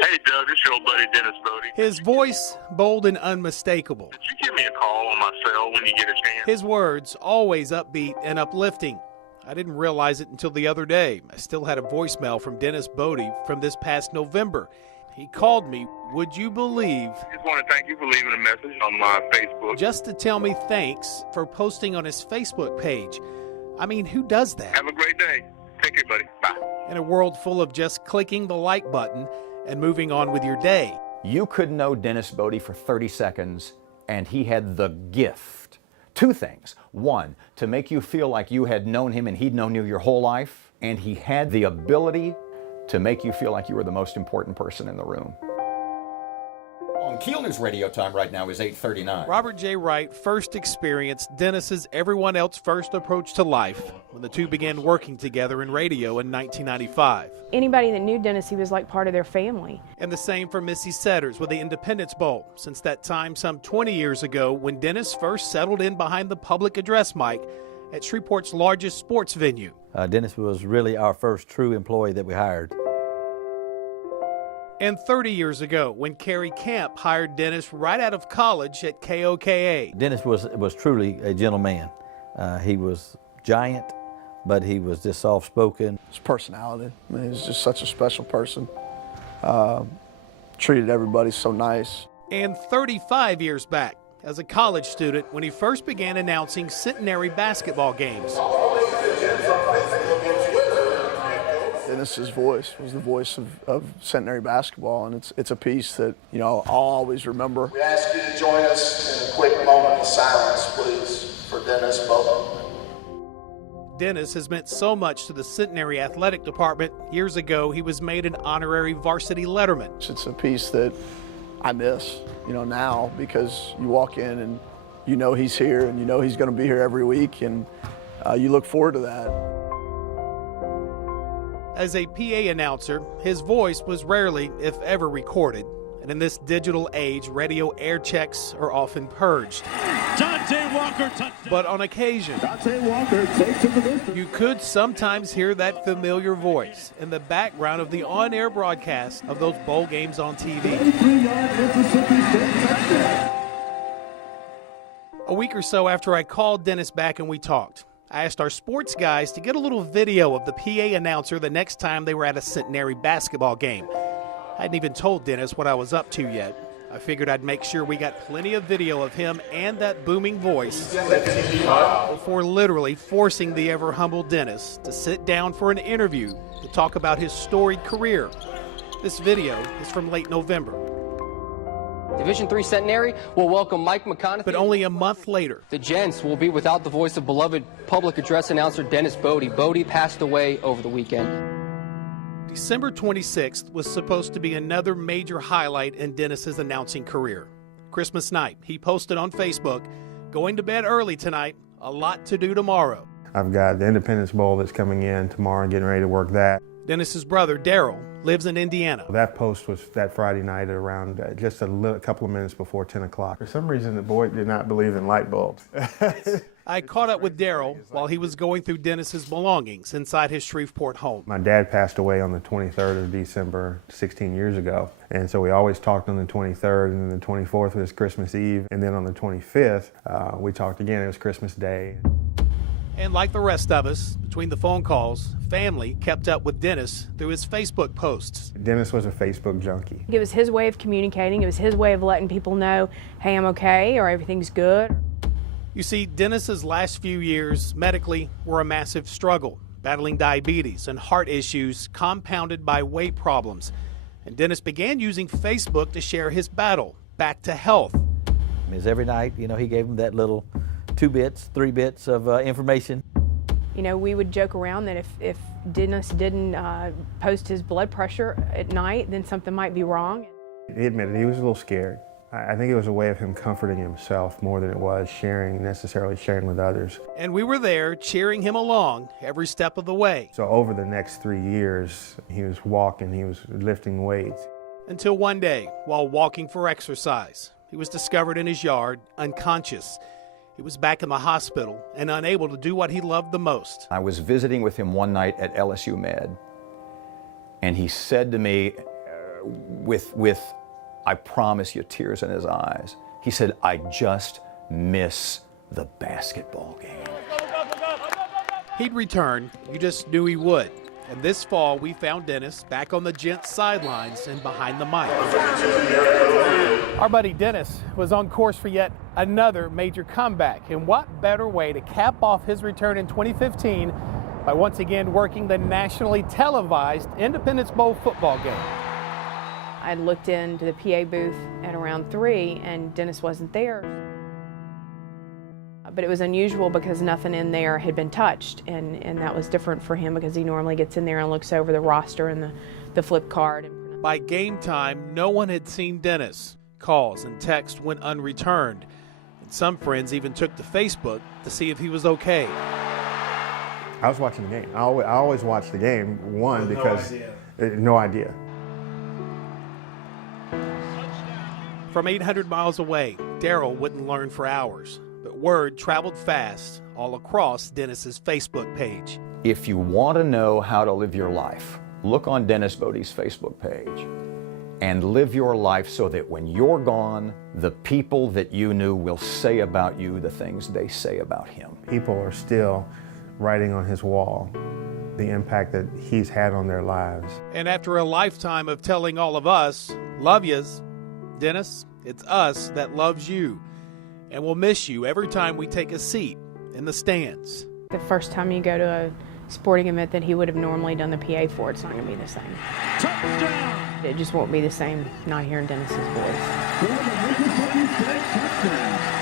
Hey, Doug, it's your old buddy Dennis Boddie. His voice, bold and unmistakable. Did you give me a call on my cell when you get a chance? His words, always upbeat and uplifting. I didn't realize it until the other day. I still had a voicemail from Dennis Boddie from this past November. He called me, would you believe? I just want to thank you for leaving a message on my Facebook. Just to tell me thanks for posting on his Facebook page. I mean, who does that? Have a great day. Take care, buddy. Bye. In a world full of just clicking the like button and moving on with your day. You could know Dennis Boddie for 30 seconds, and he had the gift. Two things. One, to make you feel like you had known him and he'd known you your whole life, and he had the ability to make you feel like you were the most important person in the room. On Keel News Radio time right now is 8:39. Robert J. Wright first experienced Dennis's everyone else first approach to life when the two began working together in radio in 1995. Anybody that knew Dennis, he was like part of their family. And the same for Missy Setters with the Independence Bowl. Since that time, some 20 years ago, when Dennis first settled in behind the public address mic at Shreveport's largest sports venue. Dennis was really our first true employee that we hired. And 30 years ago, when Carrie Camp hired Dennis right out of college at KOKA. Dennis was truly a gentleman. He was giant, but he was just soft-spoken. His personality, I mean, he's just such a special person. Treated everybody so nice. And 35 years back, as a college student, when he first began announcing Centenary basketball games. Dennis's voice was the voice of Centenary basketball, and it's a piece that, you know, I'll always remember. We ask you to join us in a quick moment of silence, please, for Dennis Boddie. Dennis has meant so much to the Centenary Athletic Department. Years ago, he was made an honorary varsity letterman. It's a piece that I miss, you know, now, because you walk in and you know he's here and you know he's going to be here every week, and you look forward to that. As a PA announcer, his voice was rarely, if ever, recorded. And in this digital age, radio air checks are often purged. Dante Walker touchdown. But on occasion, Dante Walker takes it to the you could sometimes hear that familiar voice in the background of the on-air broadcast of those bowl games on TV. 33-yard Mississippi State touchdown. A week or so after I called Dennis back and we talked, I asked our sports guys to get a little video of the PA announcer the next time they were at a Centenary basketball game. I hadn't even told Dennis what I was up to yet. I figured I'd make sure we got plenty of video of him and that booming voice before literally forcing the ever-humble Dennis to sit down for an interview to talk about his storied career. This video is from late November. Division III Centenary will welcome Mike McConaughey. But only a month later, the Gents will be without the voice of beloved public address announcer Dennis Boddie. Boddie passed away over the weekend. December 26th was supposed to be another major highlight in Dennis's announcing career. Christmas night, he posted on Facebook, "Going to bed early tonight, a lot to do tomorrow." I've got the Independence Bowl that's coming in tomorrow, getting ready to work that. Dennis's brother, Daryl, lives in Indiana. That post was that Friday night at around just a couple of minutes before 10 o'clock. For some reason, the boy did not believe in light bulbs. I caught up with Daryl while he was going through Dennis's belongings inside his Shreveport home. My dad passed away on the 23rd of December 16 years ago, and so we always talked on the 23rd, and then the 24th was Christmas Eve, and then on the 25th, we talked again. It was Christmas Day. And like the rest of us, between the phone calls, family kept up with Dennis through his Facebook posts. Dennis was a Facebook junkie. It was his way of communicating. It was his way of letting people know, hey, I'm okay, or everything's good. You see, Dennis's last few years medically were a massive struggle, battling diabetes and heart issues compounded by weight problems. And Dennis began using Facebook to share his battle back to health. Because every night, you know, he gave him that little 2 bits, 3 bits of information. You know, we would joke around that if Dennis didn't post his blood pressure at night, then something might be wrong. He admitted he was a little scared. I think it was a way of him comforting himself more than it was necessarily sharing with others. And we were there cheering him along every step of the way. So over the next 3 years, he was walking, he was lifting weights. Until one day, while walking for exercise, he was discovered in his yard, unconscious. He was back in the hospital and unable to do what he loved the most. I was visiting with him one night at LSU Med, and he said to me, with, I promise you, tears in his eyes. He said, I just miss the basketball game. He'd return. You just knew he would. And this fall, we found Dennis back on the Gents sidelines and behind the mic. Our buddy Dennis was on course for yet another major comeback. And what better way to cap off his return in 2015 by once again working the nationally televised Independence Bowl football game. I looked into the PA booth at around 3 and Dennis wasn't there. But it was unusual because nothing in there had been touched, and that was different for him because he normally gets in there and looks over the roster and the flip card. By game time, no one had seen Dennis. Calls and texts went unreturned. And some friends even took to Facebook to see if he was okay. I was watching the game. I always watch the game, one, because no idea. From 800 miles away, Daryl wouldn't learn for hours. But word traveled fast all across Dennis's Facebook page. If you want to know how to live your life, look on Dennis Boddie's Facebook page and live your life so that when you're gone, the people that you knew will say about you the things they say about him. People are still writing on his wall the impact that he's had on their lives. And after a lifetime of telling all of us, love yous, Dennis, it's us that loves you. And we'll miss you every time we take a seat in the stands. The first time you go to a sporting event that he would have normally done the PA for, it's not going to be the same. Touchdown! It just won't be the same not hearing Dennis's voice. For the Mississippi State touchdown.